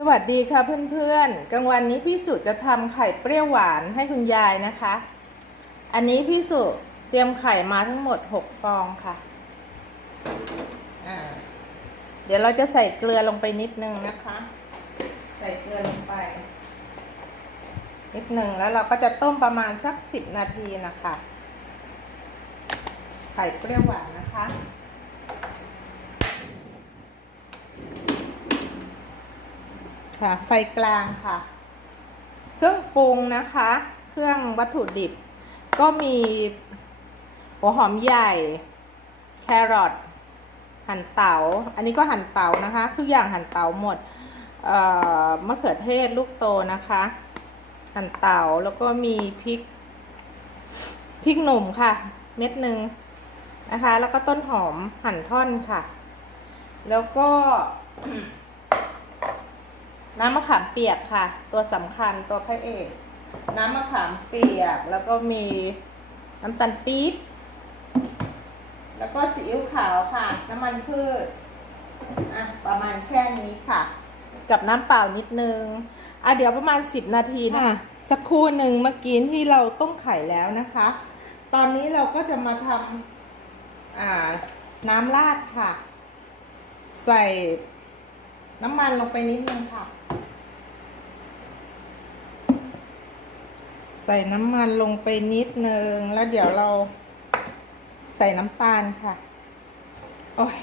สวัสดีค่ะเพื่อนๆ กลางวันนี้พี่สุจะทำไข่เปรี้ยวหวานให้คุณยายนะคะ อันนี้พี่สุเตรียมไข่มาทั้งหมด6ฟองค่ะ เดี๋ยวเราจะใส่เกลือลงไปนิดนึงนะคะ ใส่เกลือลงไป นิดนึงแล้วเราก็จะต้มประมาณสัก10นาทีนะคะ ไข่เปรี้ยวหวานนะคะ ค่ะ ไฟกลางค่ะ เครื่องปรุงนะคะ เครื่องวัตถุดิบ ก็มีหัวหอมใหญ่ แครอทหั่นเตาอันนี้ก็หั่นเต๋านะคะ ทุกอย่างหั่นเต๋าหมดมะเขือเทศลูกโตนะคะ หั่นเต๋าแล้วก็มีพริกพริกหนุ่มค่ะ เม็ดหนึ่งนะคะ แล้วก็ต้นหอมหั่นท่อนค่ะ แล้วก็ น้ำมะขามเปียกค่ะ ตัวสำคัญตัวพระเอก น้ำมะขามเปียก แล้วก็มีน้ำตาลปี๊บแล้วก็ซีอิ๊วขาวค่ะ น้ำมันพืชอะประมาณแค่นี้ค่ะ กับน้ำเปล่านิดนึงอะเดี๋ยวประมาณ 10 นาทีนะ สักครู่หนึ่งเมื่อกี้ที่เราต้มไข่แล้วนะคะ ตอนนี้เราก็จะมาทำอ่าน้ำราดค่ะ ใส่น้ำมันลงไปนิดนึงค่ะ ใส่น้ำมันลงไปนิดนึง แล้วเดี๋ยวเราใส่น้ำตาลค่ะ โอ้ย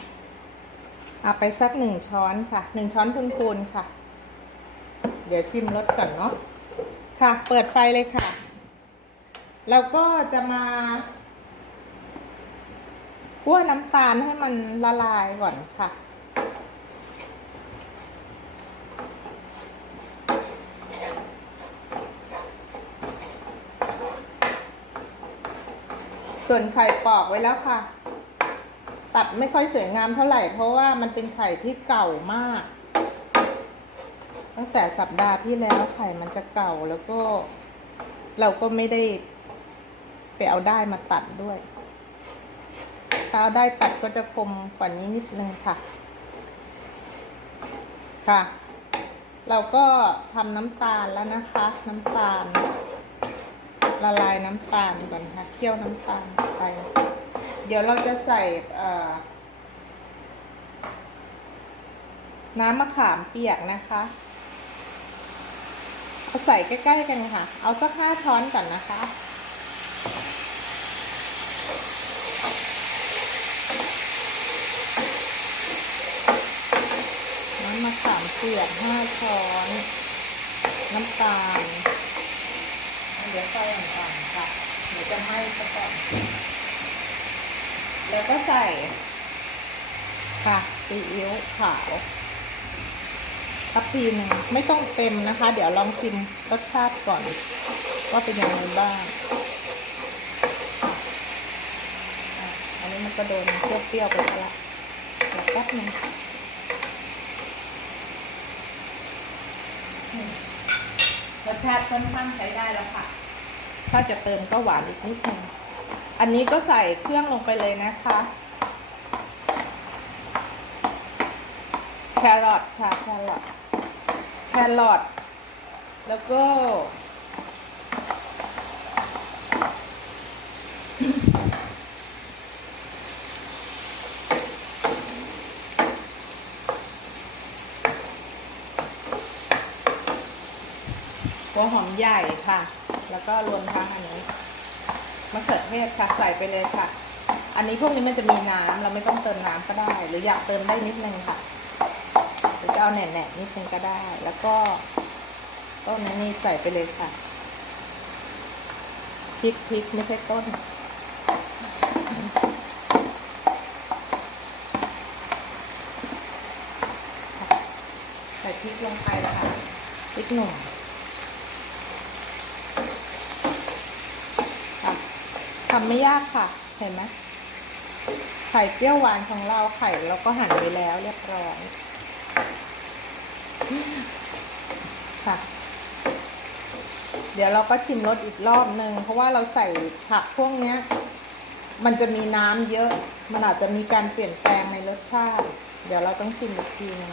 เอาไปสักหนึ่งช้อนค่ะ หนึ่งช้อนพูนๆค่ะ เดี๋ยวชิมรสก่อนเนาะ ค่ะ เปิดไฟเลยค่ะแล้วก็จะมาคั่วน้ำตาลให้มันละลายก่อนค่ะ ส่วนไข่ปอกไว้แล้วค่ะ ตัดไม่ค่อยสวยงามเท่าไหร่ เพราะว่ามันเป็นไข่ที่เก่ามาก ตั้งแต่สัปดาห์ที่แล้วไข่มันจะเก่าแล้วก็ เราก็ไม่ได้ ไปเอาได้มาตัดด้วยถ้าเอาได้ตัดก็จะคมกว่านี้นิดนึงค่ะ ค่ะ เราก็ทำน้ำตาลแล้วนะคะ น้ำตาล ละลายน้ำตาลก่อนค่ะเคี่ยวน้ำตาลไป เดี๋ยวเราจะใส่น้ำมะขามเปียกนะคะเอาใส่ใกล้ๆกันค่ะ เอาสักห้าช้อนก่อนนะคะน้ำมะขามเปียกห้าช้อน น้ำตาล ดี๋ยวไฟอ่อนๆค่ะเดี๋ยวจะไหม้ซะก่อนแล้วก็ใส่ค่ะซีอิ๊วขาวสักทีหนึ่งไม่ต้องเต็มนะคะ เดี๋ยวลองชิมรสชาติก่อน ว่าเป็นยังไงบ้างอันนี้มันก็โดนเปรี้ยวๆไปซะละเดี๋ยวแป๊บนึงอืม รสชาติค่อนข้างใช้ได้แล้วค่ะ ถ้าจะเติมก็หวานอีกนิดนึงอันนี้ก็ใส่เครื่องลงไปเลยนะคะ แครอทค่ะแครอทแครอทแล้วก็ หอมใหญ่ค่ะ แล้วก็รวมทั้งอันนี้มะเขือเทศค่ะใส่ไปเลยค่ะ อันนี้พวกนี้มันจะมีน้ำเราไม่ต้องเติมน้ำก็ได้ หรืออยากเติมได้นิดนึงค่ะหรือจะเอาแหน่ๆนิดนึงก็ได้ แล้วก็ต้นนี้ใส่ไปเลยค่ะพริกพริกไม่ใช่ต้นใส่พริกลงไปแล้วค่ะพริกหนุ่ม ค่ะทำไม่ยากค่ะ เห็นไหมไข่เปรี้ยวหวานของเราไข่เราก็หั่นไปแล้วเรียบร้อยค่ะ เดี๋ยวเราก็ชิมรสอีกรอบหนึ่งเพราะว่าเราใส่ผักพวกนี้มันจะมีน้ำเยอะ มันอาจจะมีการเปลี่ยนแปลงในรสชาติ เดี๋ยวเราต้องชิมอีกทีนึง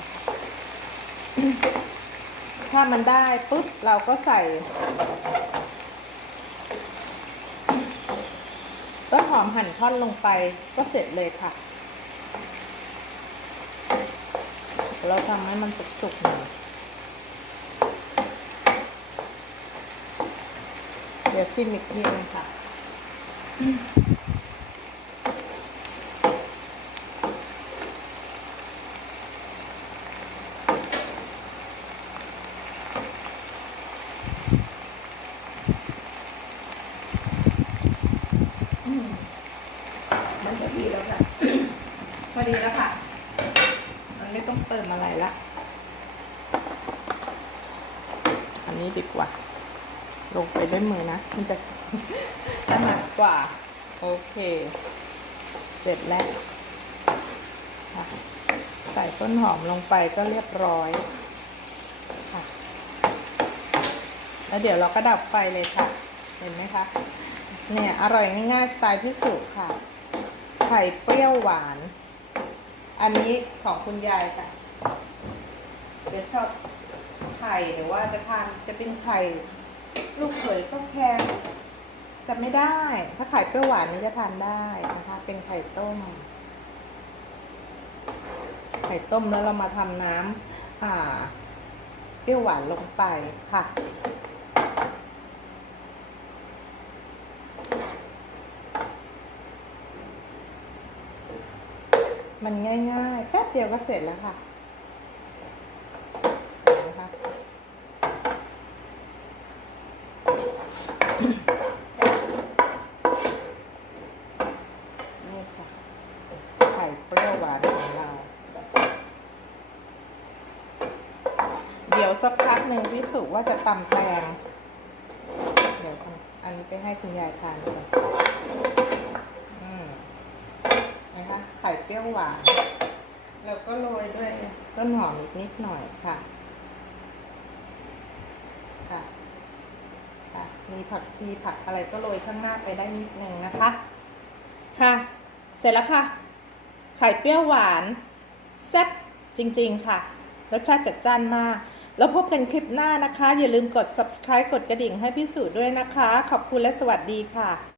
ถ้ามันได้ปุ๊บเราก็ใส่ ต้นหอมหั่นท่อนลงไปก็เสร็จเลยค่ะ เราทำให้มันสุกๆหน่อยเดี๋ยวชิมอีกทีนึงค่ะ มันพอดีแล้วค่ะ พอดีแล้วค่ะ มันไม่ต้องเติมอะไรละ อั นี้ดีกว่า ลงไปด้วยมือนะ มันจะถนัดกว่า โอเค เสร็จแล้ว ใส่ต้นหอมลงไปก็เรียบร้อยแล้วเดี๋ยวเราก็ดับไฟเลยค่ะ เห็นไหมคะ เนี่ย อร่อยง่ายๆสไตล์พิสุค่ะ ไข่เปรี้ยวหวาน อันนี้ของคุณยายค่ะ เดี๋ยวชอบ ไข่หรือว่าจะทานจะเป็นไข่ลูกเขยก็แพงแต่ไม่ได้ ถ้าไข่เปรี้ยวหวานนี่จะทานได้นะคะ เป็นไข่ต้ม ไข่ต้มแล้วเรามาทำน้ำอ่าเปรี้ยวหวานลงไปค่ะมันง่ายๆ แป๊บเดียวก็เสร็จแล้วค่ะนี่ค่ะ ไข่เปรี้ยวหวานของเรา เดี๋ยวสักพักหนึ่งพี่สุว่าจะตำแตง เดี๋ยวอันนี้ไปให้คุณยายทานก่อนอืมนะคะไข่เปรี้ยวหวาน แล้วก็โรยด้วยต้นหอมอีกนิดหน่อยค่ะ ค่ะ ค่ะ มีผักชีผักอะไรก็โรยข้างหน้าไปได้นิดนึงนะคะ ค่ะ เสร็จแล้วค่ะ ไข่เปรี้ยวหวานแซ่บจริง ๆ ค่ะรสชาติจัดจ้านมาก แล้วพบกันคลิปหน้านะคะ อย่าลืมกด subscribe กดกระดิ่งให้พี่สุด้วยนะคะ ขอบคุณและสวัสดีค่ะ